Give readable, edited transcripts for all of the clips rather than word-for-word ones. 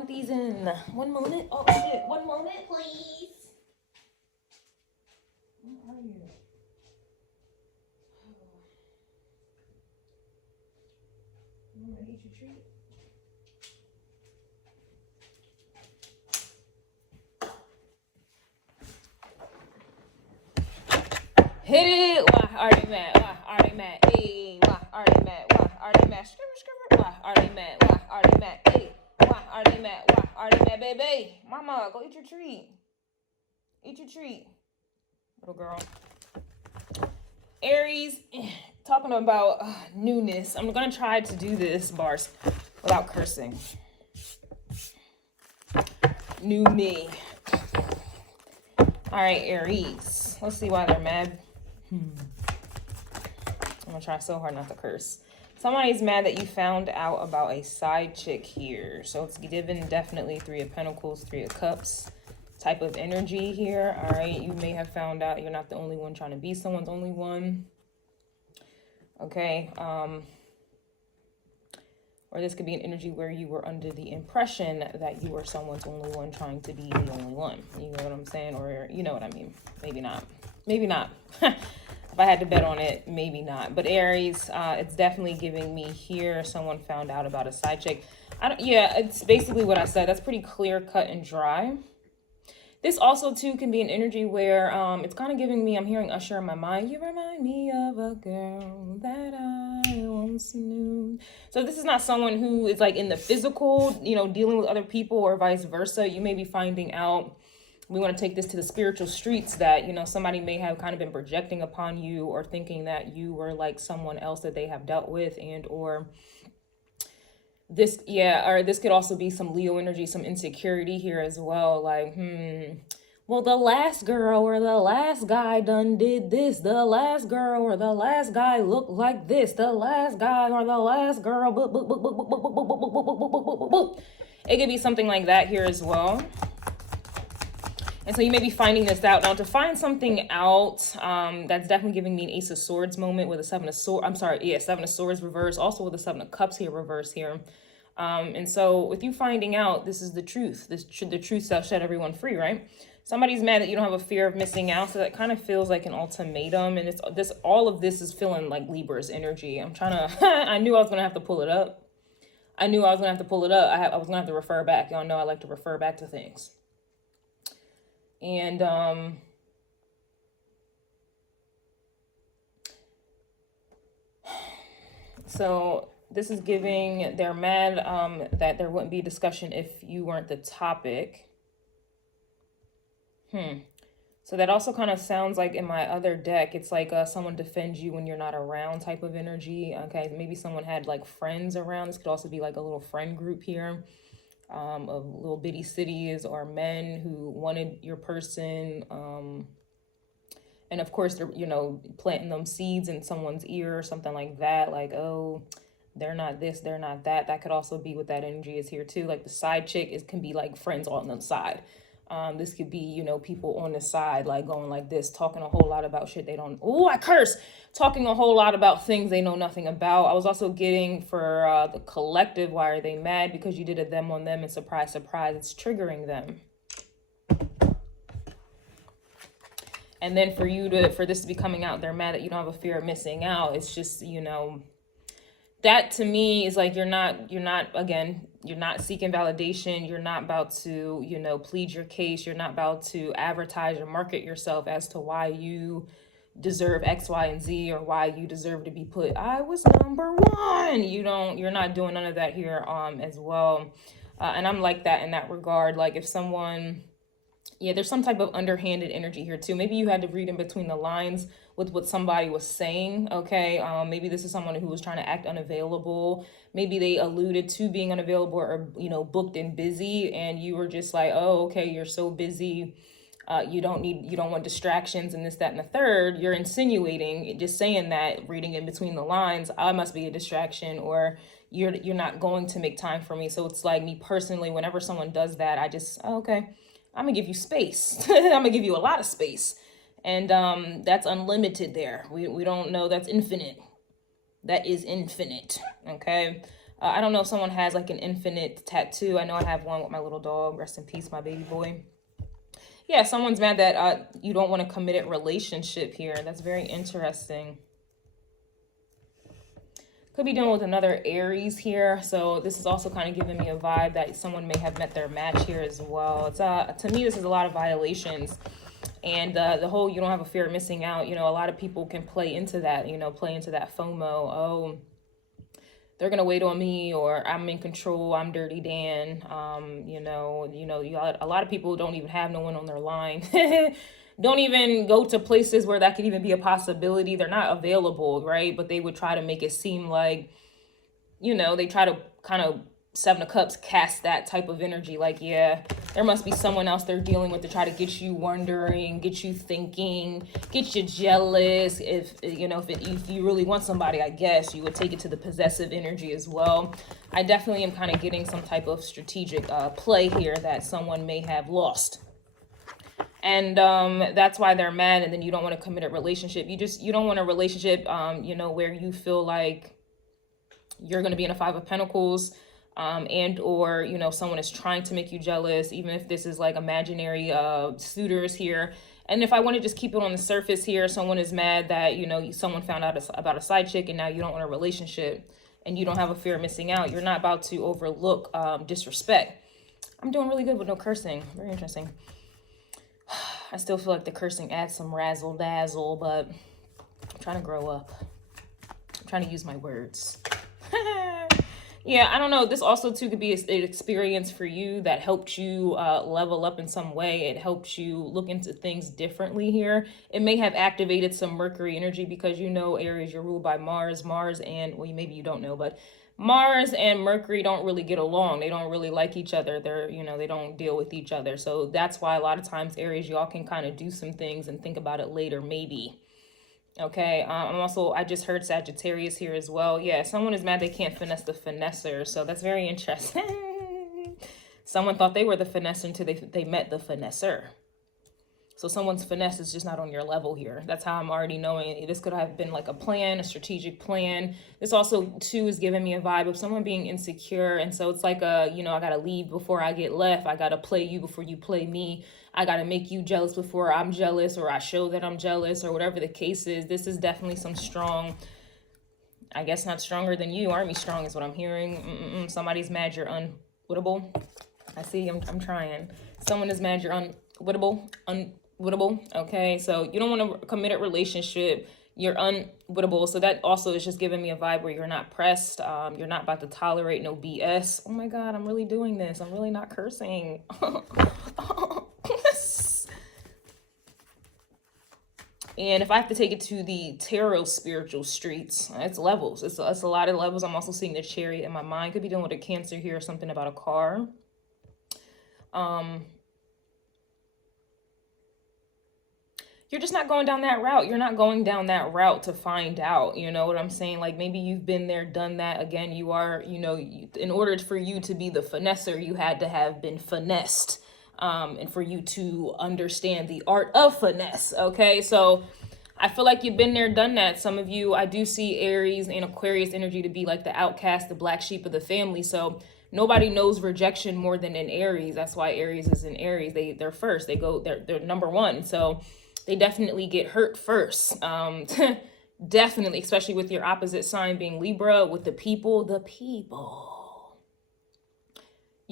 want these in 1 moment. Oh shit, 1 moment, please. Where are you? You want to eat your treat? Hit it! Why are they mad? Why are they mad? Hey, why are they mad? Why are they mad? Why are they mad? Why are they mad? Hey, why are they mad? Why are they mad, baby? Mama, go eat your treat. Eat your treat, little girl. Aries, talking about newness. I'm gonna try to do this bars without cursing. New me. All right, Aries. Let's see why they're mad. I'm gonna try so hard not to curse. Somebody's mad that you found out about a side chick here. So it's given definitely 3 of Pentacles, 3 of Cups type of energy here. All right, you may have found out you're not the only one trying to be someone's only one. Okay, or this could be an energy where you were under the impression that you were someone's only one trying to be the only one. You know what I'm saying? Or you know what I mean? Maybe not. Maybe not. If I had to bet on it, maybe not. But Aries, it's definitely giving me here someone found out about a side chick. Yeah, it's basically what I said. That's pretty clear, cut, and dry. This also, too, can be an energy where it's kind of giving me, I'm hearing Usher in my mind. You remind me of a girl that I once knew. So this is not someone who is like in the physical, you know, dealing with other people or vice versa. You may be finding out, we want to take this to the spiritual streets, that, you know, somebody may have kind of been projecting upon you or thinking that you were like someone else that they have dealt with, and or this, yeah, or this could also be some Leo energy, some insecurity here as well. Like, well, the last girl or the last guy done did this. The last girl or the last guy looked like this. The last guy or the last girl. It could be something like that here as well. And so you may be finding this out. Now, to find something out, that's definitely giving me an Ace of Swords moment with a 7 of Swords. I'm sorry, yeah, 7 of Swords reverse. Also with a 7 of Cups here, reverse here. And so with you finding out, this is the truth. The truth shall set everyone free, right? Somebody's mad that you don't have a fear of missing out. So that kind of feels like an ultimatum. And it's this, all of this is feeling like Libra's energy. I'm trying to, I knew I was going to have to pull it up. I was going to have to refer back. Y'all know I like to refer back to things. And so this is giving, they're mad that there wouldn't be a discussion if you weren't the topic. So that also kind of sounds like in my other deck, it's like someone defends you when you're not around type of energy. Okay, maybe someone had like friends around. This could also be like a little friend group here. Of little bitty cities or men who wanted your person. And of course, they're, you know, planting them seeds in someone's ear or something like that. Like, oh, they're not this, they're not that. That could also be what that energy is here too. Like the side chick can be like friends on the side. This could be, you know, people on the side, like going like this, talking a whole lot about shit they don't, oh, I curse, talking a whole lot about things they know nothing about. I was also getting for the collective, why are they mad? Because you did a them on them, and surprise, surprise, it's triggering them. And then for you to, for this to be coming out, they're mad that you don't have a fear of missing out. It's just, you know, that to me is like, you're not seeking validation. You're not about to, you know, plead your case. You're not about to advertise or market yourself as to why you deserve X, Y, and Z, or why you deserve to be put, I was #1. You're not doing none of that here as well. And I'm like that in that regard. Like if someone, yeah, there's some type of underhanded energy here too. Maybe you had to read in between the lines with what somebody was saying, okay? Maybe this is someone who was trying to act unavailable. Maybe they alluded to being unavailable or, you know, booked and busy, and you were just like, oh, okay, you're so busy. You don't want distractions and this, that, and the third. You're insinuating, just saying that, reading in between the lines, I must be a distraction, or you're not going to make time for me. So it's like, me personally, whenever someone does that, I just, oh, okay, I'm gonna give you space. I'm gonna give you a lot of space. And that's unlimited there. We don't know, that's infinite. That is infinite, okay? I don't know if someone has like an infinite tattoo. I know I have one with my little dog. Rest in peace, my baby boy. Yeah, someone's mad that you don't want a committed relationship here. That's very interesting. Could be dealing with another Aries here. So this is also kind of giving me a vibe that someone may have met their match here as well. It's to me, this is a lot of violations. And the whole you don't have a fear of missing out, you know, a lot of people can play into that, you know, play into that FOMO. Oh, they're going to wait on me, or I'm in control, I'm Dirty Dan. You know, a lot of people don't even have no one on their line. Don't even go to places where that could even be a possibility. They're not available, right? But they would try to make it seem like, you know, they try to kind of Seven of Cups cast that type of energy. Like, yeah, there must be someone else they're dealing with to try to get you wondering, get you thinking, get you jealous. If, you know, if you really want somebody, I guess you would take it to the possessive energy as well. I definitely am kind of getting some type of strategic play here that someone may have lost. And that's why they're mad. And then you don't want a committed relationship. You don't want a relationship, you know, where you feel like you're going to be in a Five of Pentacles. And or, you know, someone is trying to make you jealous, even if this is like imaginary suitors here. And if I want to just keep it on the surface here, someone is mad that, you know, someone found out about a side chick and now you don't want a relationship and you don't have a fear of missing out. You're not about to overlook disrespect. I'm doing really good with no cursing. Very interesting. I still feel like the cursing adds some razzle dazzle, but I'm trying to grow up. I'm trying to use my words. Yeah, I don't know. This also, too, could be an experience for you that helped you level up in some way. It helped you look into things differently here. It may have activated some Mercury energy because, you know, Aries, you're ruled by Mars. Mars and, well, maybe you don't know, but Mars and Mercury don't really get along. They don't really like each other. They're, you know, they don't deal with each other. So that's why a lot of times, Aries, y'all can kind of do some things and think about it later, maybe. Okay, I just heard Sagittarius here as well. Yeah, someone is mad they can't finesse the finesser. So that's very interesting. Someone thought they were the finesser until they met the finesser. So someone's finesse is just not on your level here. That's how I'm already knowing. This could have been like a plan, a strategic plan. This also, too, is giving me a vibe of someone being insecure. And so it's like, you know, I got to leave before I get left. I got to play you before you play me. I got to make you jealous before I'm jealous, or I show that I'm jealous, or whatever the case is. This is definitely some strong, I guess not stronger than you. Army strong is what I'm hearing. Somebody's mad you're unwittable. I see, I'm trying. Someone is mad you're unwittable. Okay, so you don't want a committed relationship. You're unwittable. So that also is just giving me a vibe where you're not pressed. You're not about to tolerate no BS. Oh my God, I'm really doing this. I'm really not cursing. And if I have to take it to the tarot spiritual streets, it's levels. It's a lot of levels. I'm also seeing the Chariot in my mind. Could be dealing with a Cancer here or something about a car. You're just not going down that route. You're not going down that route to find out. You know what I'm saying? Like, maybe you've been there, done that. Again, you are, you know, in order for you to be the finesser, you had to have been finessed. And for you to understand the art of finesse. Okay, so I feel like you've been there, done that. Some of you, I do see Aries and Aquarius energy to be like the outcast, the black sheep of the family. So nobody knows rejection more than an Aries. That's why Aries is an Aries. They're first. They're number one. So they definitely get hurt first. Definitely, especially with your opposite sign being Libra, with the people.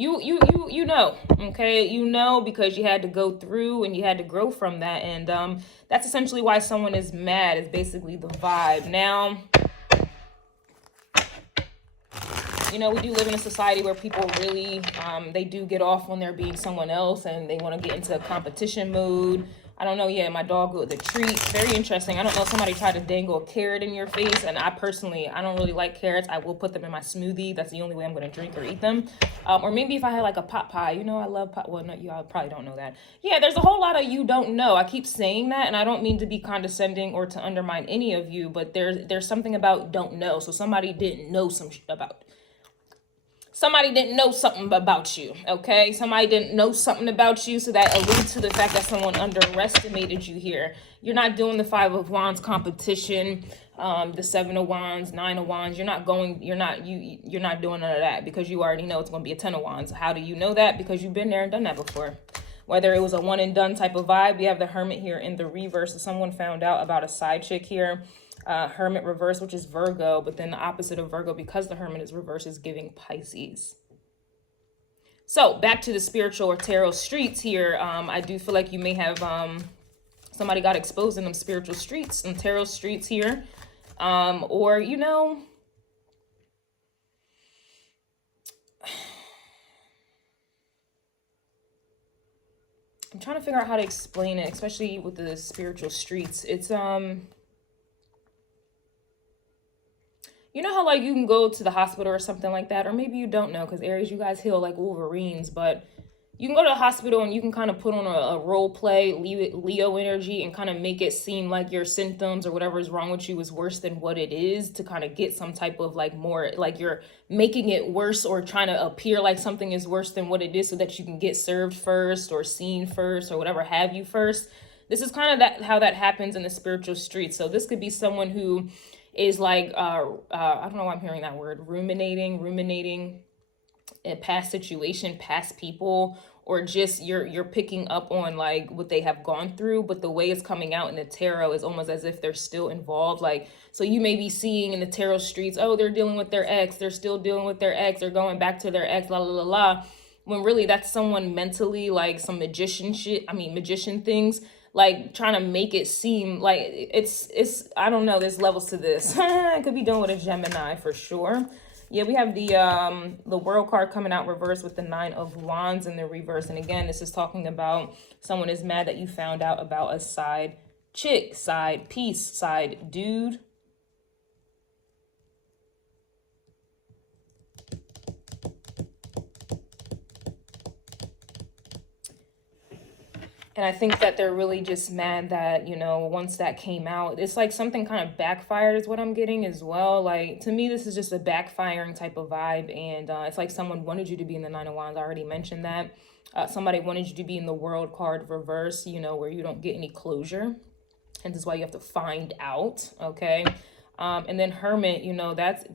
You know, okay? You know, because you had to go through and you had to grow from that. And that's essentially why someone is mad, is basically the vibe. Now, you know, we do live in a society where people really, they do get off when they're being someone else and they want to get into a competition mood. I don't know. Yeah, my dog with the treat. Very interesting. I don't know. Somebody tried to dangle a carrot in your face. And I don't really like carrots. I will put them in my smoothie. That's the only way I'm going to drink or eat them. Or maybe if I had like a pot pie. You know, I love pot. Well, no, you all probably don't know that. Yeah, there's a whole lot of you don't know. I keep saying that. And I don't mean to be condescending or to undermine any of you. But there's something about don't know. So somebody didn't know some shit about somebody didn't know something about you, okay? Somebody didn't know something about you, so that alludes to the fact that someone underestimated you here. You're not doing the 5 of Wands competition, the 7 of Wands, 9 of Wands. You're not doing none of that, because you already know it's going to be a 10 of Wands. How do you know that? Because you've been there and done that before. Whether it was a one and done type of vibe, we have the Hermit here in the reverse. So someone found out about a side chick here. Hermit reverse, which is Virgo, but then the opposite of Virgo, because the Hermit is reverse, is giving Pisces. So back to the spiritual or tarot streets here. I do feel like you may have somebody got exposed in them spiritual streets, some tarot streets here, or you know, I'm trying to figure out how to explain it, especially with the spiritual streets. It's you know how like you can go to the hospital or something like that, or maybe you don't know, because Aries, you guys heal like Wolverines, but you can go to the hospital and you can kind of put on a role play, Leo energy, and kind of make it seem like your symptoms or whatever is wrong with you is worse than what it is, to kind of get some type of like more, like you're making it worse or trying to appear like something is worse than what it is, so that you can get served first or seen first or whatever have you first. This is kind of how that happens in the spiritual street. So this could be someone who is like, I don't know why I'm hearing that word, ruminating a past situation, past people, or just you're picking up on like what they have gone through, but the way it's coming out in the tarot is almost as if they're still involved. Like, so you may be seeing in the tarot streets, oh, they're dealing with their ex, they're still dealing with their ex, they're going back to their ex, la la la la, when really that's someone mentally, like some magician things, like trying to make it seem like it's I don't know, there's levels to this. I could be dealing with a Gemini for sure. Yeah, we have the World card coming out reverse with the 9 of Wands in the reverse. And again, this is talking about someone is mad that you found out about a side chick, side piece, side dude. And I think that they're really just mad that, you know, once that came out, it's like something kind of backfired is what I'm getting as well. Like, to me, this is just a backfiring type of vibe. And it's like someone wanted you to be in the 9 of Wands. I already mentioned that. Somebody wanted you to be in the World card reverse, you know, where you don't get any closure. And this is why you have to find out, okay? And then Hermit, you know, that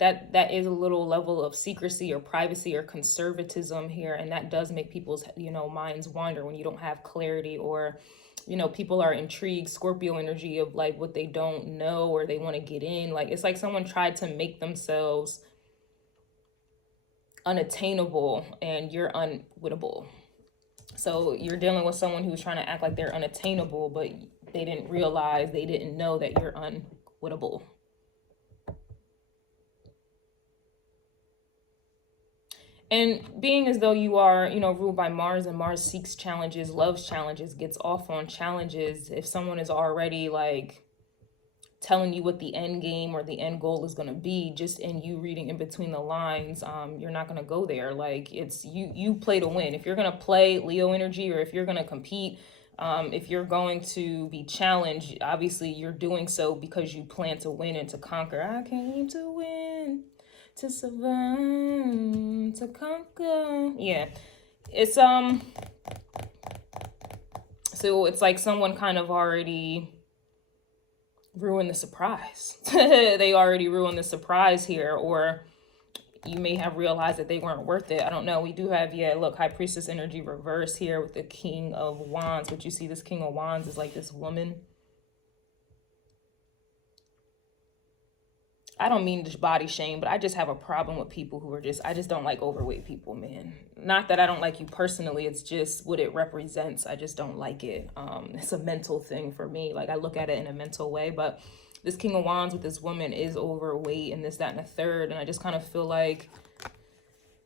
is a little level of secrecy or privacy or conservatism here. And that does make people's, you know, minds wander when you don't have clarity, or, you know, people are intrigued, Scorpio energy of like what they don't know or they want to get in. Like, it's like someone tried to make themselves unattainable and you're unwittable. So you're dealing with someone who's trying to act like they're unattainable, but they didn't realize, they didn't know that you're unwittable. And being as though you are, you know, ruled by Mars, and Mars seeks challenges, loves challenges, gets off on challenges. If someone is already like telling you what the end game or the end goal is going to be, just in you reading in between the lines, you're not going to go there. Like, it's you play to win. If you're going to play Leo energy, or if you're going to compete, if you're going to be challenged, obviously you're doing so because you plan to win and to conquer. I came to win, to survive, to conquer. Yeah, it's so it's like someone kind of already ruined the surprise. They already ruined the surprise here, or you may have realized that they weren't worth it. I don't know. We do have, yeah, look, High Priestess energy reverse here with the King of Wands. But you see this King of Wands is like this woman. I don't mean to body shame, but I just have a problem with people who are just, I just don't like overweight people, man. Not that I don't like you personally, it's just what it represents. I just don't like it. It's a mental thing for me. Like, I look at it in a mental way, but this King of Wands with this woman is overweight and this, that, and the third. And I just kind of feel like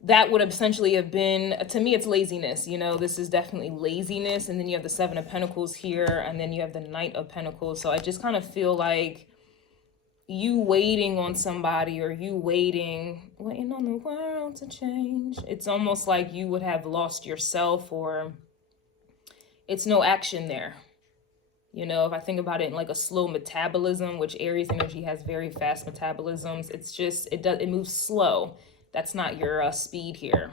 that would essentially have been, to me, it's laziness. You know, this is definitely laziness. And then you have the 7 of Pentacles here, and then you have the Knight of Pentacles. So I just kind of feel like you waiting on somebody, or you waiting on the world to change. It's almost like you would have lost yourself, or it's no action there. You know, if I think about it in like a slow metabolism, which Aries energy has very fast metabolisms, it's just, it moves slow. That's not your speed here.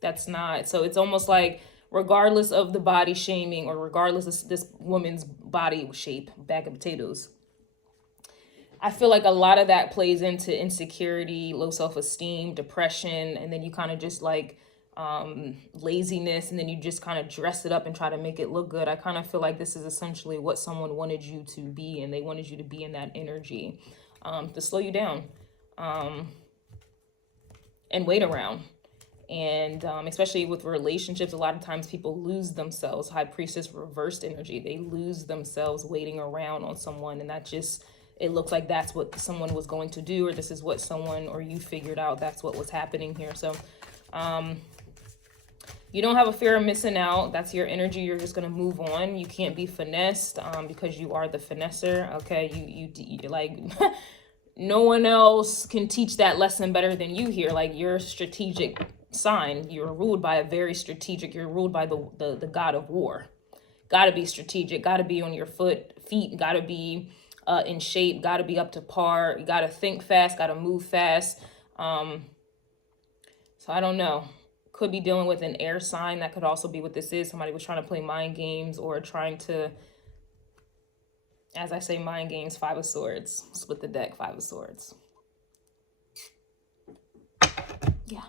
That's not. So it's almost like, regardless of the body shaming, or regardless of this woman's body shape, bag of potatoes, I feel like a lot of that plays into insecurity, low self-esteem, depression, and then you kind of just like laziness, and then you just kind of dress it up and try to make it look good. I kind of feel like this is essentially what someone wanted you to be, and they wanted you to be in that energy to slow you down and wait around. And especially with relationships, a lot of times people lose themselves. High Priestess reversed energy. They lose themselves waiting around on someone, and that just, it looks like that's what someone was going to do, or this is what someone or you figured out that's what was happening here. So you don't have a fear of missing out. That's your energy. You're just going to move on. You can't be finessed because you are the finesser. Okay, you like no one else can teach that lesson better than you here. Like, you're a strategic sign. You're ruled by a very strategic, you're ruled by the god of war. Got to be strategic, got to be on your feet, got to be in shape, got to be up to par. You got to think fast, got to move fast. So I don't know. Could be dealing with an air sign. That could also be what this is. Somebody was trying to play mind games, or trying to, as I say, mind games. Five of Swords. Split the deck. Five of Swords. Yeah.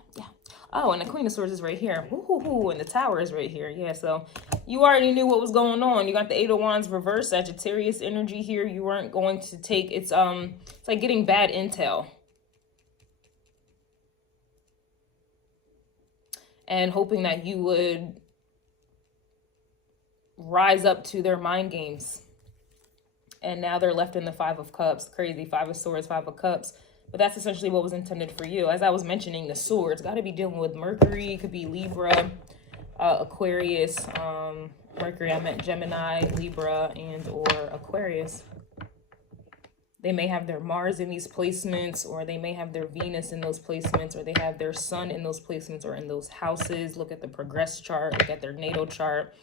Oh, and the Queen of Swords is right here. Ooh, and the Tower is right here. Yeah, so you already knew what was going on. You got the Eight of Wands reverse, Sagittarius energy here. You weren't going to take, it's like getting bad intel. And hoping that you would rise up to their mind games. And now they're left in the Five of Cups. Crazy. Five of Swords, Five of Cups. But that's essentially what was intended for you. As I was mentioning, the swords, got to be dealing with Mercury. It could be Libra, Aquarius. Mercury, I meant Gemini, Libra, and or Aquarius. They may have their Mars in these placements, or they may have their Venus in those placements, or they have their Sun in those placements, or in those houses. Look at the progress chart. Look at their natal chart.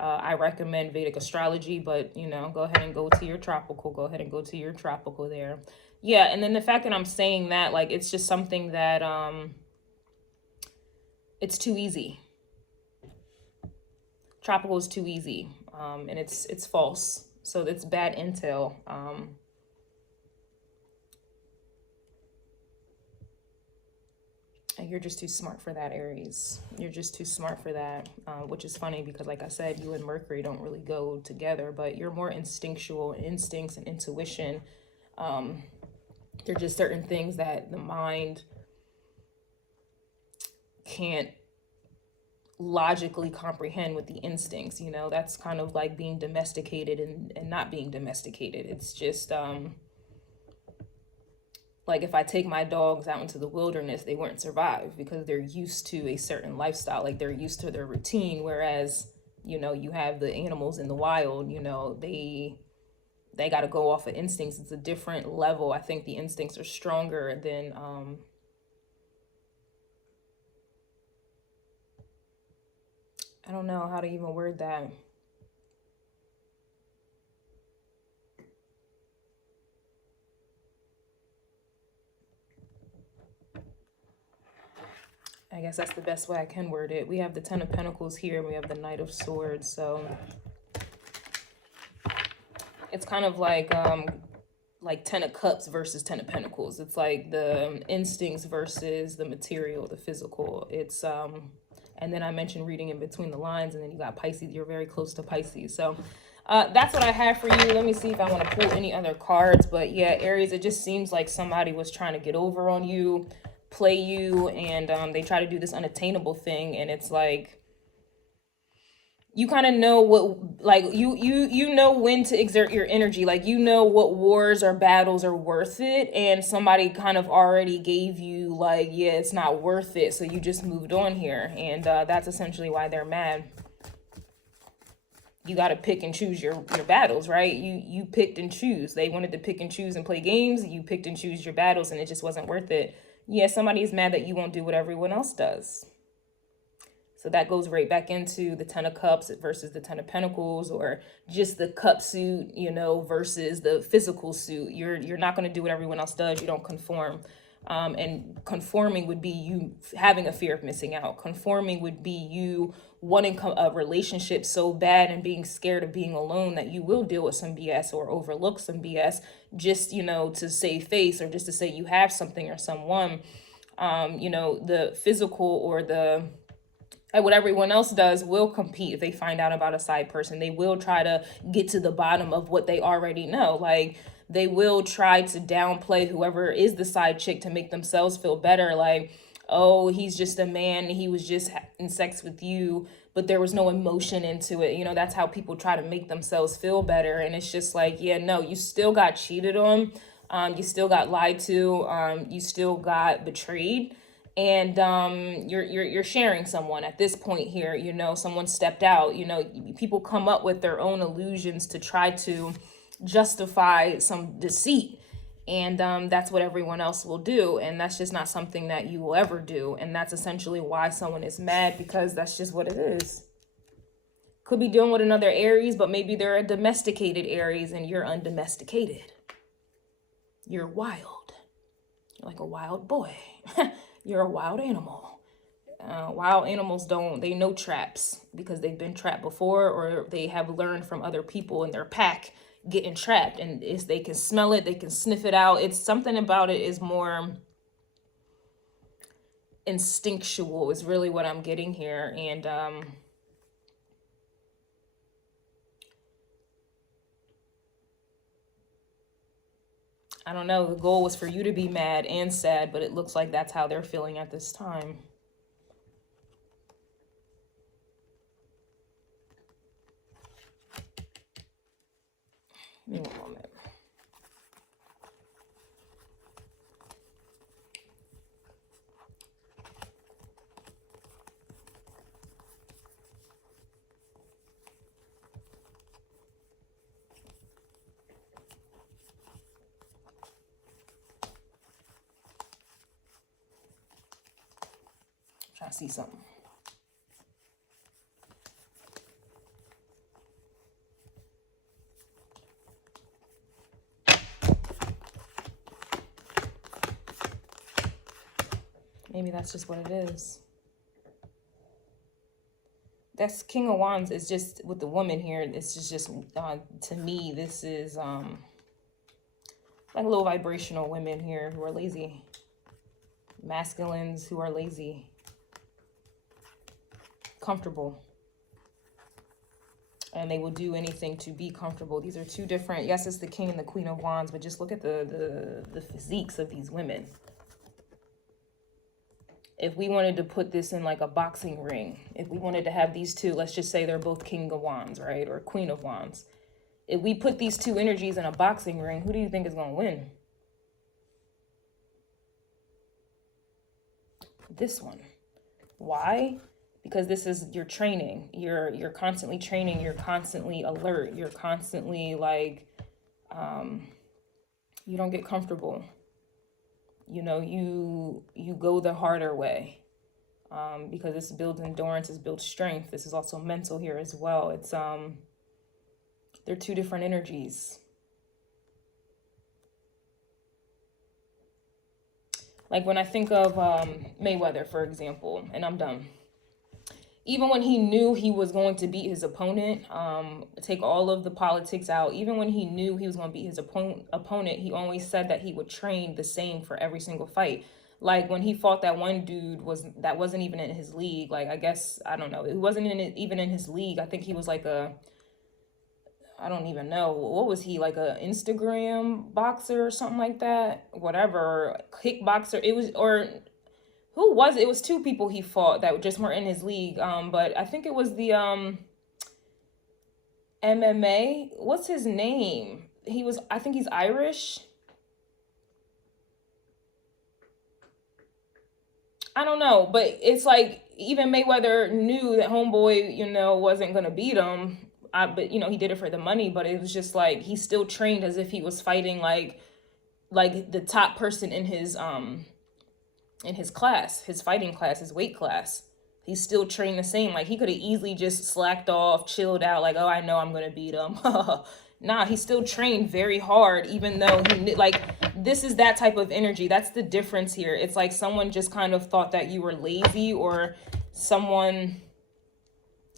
I recommend Vedic astrology, but, you know, go ahead and go to your tropical. Go ahead and go to your tropical there. Yeah, and then the fact that I'm saying that, like, it's just something that, it's too easy. Tropical is too easy, and it's false. So it's bad intel. And you're just too smart for that, Aries. You're just too smart for that, which is funny because, like I said, you and Mercury don't really go together, but you're more instinctual, instincts and intuition. There are just certain things that the mind can't logically comprehend with the instincts, you know. That's kind of like being domesticated and not being domesticated. It's just like if I take my dogs out into the wilderness, they wouldn't survive because they're used to a certain lifestyle, like they're used to their routine. Whereas, you know, you have the animals in the wild, you know, they got to go off of instincts. It's a different level. I think the instincts are stronger than I don't know how to even word that. I guess that's the best way I can word it. We have the Ten of Pentacles here, and we have the Knight of Swords. So it's kind of like Ten of Cups versus Ten of Pentacles. It's like the instincts versus the material, the physical. It's and then I mentioned reading in between the lines, and then you got Pisces. You're very close to Pisces. So that's what I have for you. Let me see if I want to pull any other cards. But yeah, Aries, it just seems like somebody was trying to get over on you, play you, and they try to do this unattainable thing. And it's like, you kind of know what, like, you know when to exert your energy. Like, you know what wars or battles are worth it, and somebody kind of already gave you, like, yeah, it's not worth it, so you just moved on here. And that's essentially why they're mad. You got to pick and choose your battles, right? You picked and choose. They wanted to pick and choose and play games. You picked and choose your battles, and it just wasn't worth it. Yeah, somebody is mad that you won't do what everyone else does. So that goes right back into the Ten of Cups versus the Ten of Pentacles, or just the cup suit, you know, versus the physical suit. You're not going to do what everyone else does. You don't conform. And conforming would be you having a fear of missing out. Conforming would be you wanting a relationship so bad and being scared of being alone that you will deal with some BS or overlook some BS just, you know, to save face or just to say you have something or someone. You know, the physical or the what everyone else does will compete. If they find out about a side person, they will try to get to the bottom of what they already know. Like, they will try to downplay whoever is the side chick to make themselves feel better. Like, oh, he's just a man, he was just having sex with you, but there was no emotion into it. You know, that's how people try to make themselves feel better. And it's just like, yeah, no, you still got cheated on. You still got lied to. You still got betrayed. And you're sharing someone at this point here. You know, someone stepped out. You know, people come up with their own illusions to try to justify some deceit. And that's what everyone else will do. And that's just not something that you will ever do. And that's essentially why someone is mad, because that's just what it is. Could be dealing with another Aries, but maybe they're a domesticated Aries and you're undomesticated. You're wild. You're like a wild boy. You're a wild animal. Wild animals they know traps because they've been trapped before, or they have learned from other people in their pack getting trapped, and they can smell it, they can sniff it out. It's something about it is more instinctual is really what I'm getting here. And I don't know, the goal was for you to be mad and sad, but it looks like that's how they're feeling at this time. Give me one moment. Trying to see something. Maybe that's just what it is. That's King of Wands is just with the woman here. It's just to me, this is like low vibrational women here who are lazy. Masculines who are lazy. Comfortable. And they will do anything to be comfortable. These are two different, yes, it's the King and the Queen of Wands, but just look at the physiques of these women. If we wanted to put this in like a boxing ring, if we wanted to have these two, let's just say they're both King of Wands, right? Or Queen of Wands. If we put these two energies in a boxing ring, who do you think is going to win? This one. Why? Because this is your training. You're constantly training. You're constantly alert. You're constantly like, you don't get comfortable. You know, you go the harder way, because this builds endurance, this builds strength. This is also mental here as well. It's they're two different energies. Like when I think of Mayweather, for example, and I'm done. Even when he knew he was going to beat his opponent, take all of the politics out, even when he knew he was going to beat his opponent, he always said that he would train the same for every single fight. Like when he fought that one dude that wasn't even in his league. Like, I guess, I don't know. It wasn't even in his league. I think he was like I don't even know. What was he, like a Instagram boxer or something like that? Whatever, kickboxer. It was, or... Who was it? It was two people he fought that just weren't in his league. But I think it was the MMA. What's his name? I think he's Irish. I don't know, but it's like even Mayweather knew that homeboy, you know, wasn't gonna beat him. But you know, he did it for the money. But it was just like he still trained as if he was fighting like the top person in his class, his fighting class, his weight class. He's still trained the same. Like, he could have easily just slacked off, chilled out, like, oh, I know I'm going to beat him. Nah, he still trained very hard, even though he knew, like, this is that type of energy. That's the difference here. It's like someone just kind of thought that you were lazy, or someone,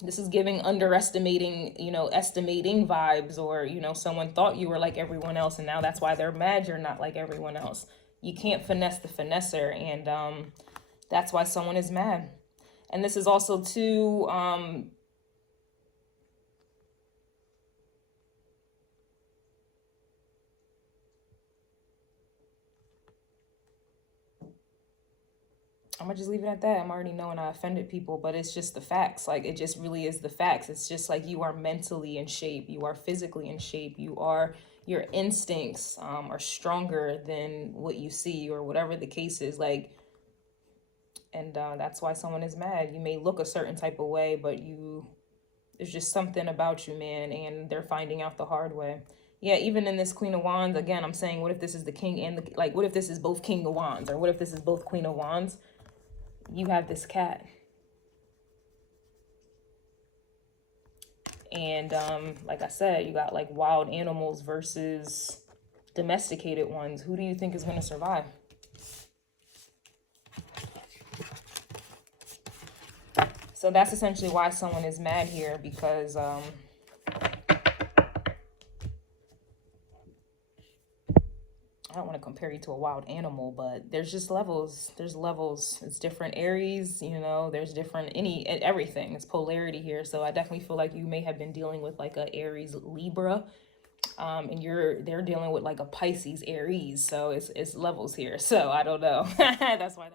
this is giving underestimating, you know, estimating vibes, or, you know, someone thought you were like everyone else, and now that's why they're mad you're not like everyone else. You can't finesse the finesser, and that's why someone is mad. And this is also too, I'm gonna just leave it at that. I'm already knowing I offended people, but it's just the facts. Like, it just really is the facts. It's just like, you are mentally in shape, you are physically in shape, you are, your instincts are stronger than what you see, or whatever the case is. Like, and that's why someone is mad. You may look a certain type of way, but there's just something about you, man, and they're finding out the hard way. Yeah, even in this Queen of Wands, again, I'm saying, what if this is the King and the, like, what if this is both King of Wands, or what if this is both Queen of Wands? You have this cat. And like I said, you got like wild animals versus domesticated ones. Who do you think is going to survive? So that's essentially why someone is mad here, because I don't want to compare you to a wild animal, but there's just levels. There's levels. It's different Aries, you know, there's different everything. It's polarity here. So I definitely feel like you may have been dealing with like a Aries Libra, and they're dealing with like a Pisces Aries. So it's levels here. So I don't know. That's why.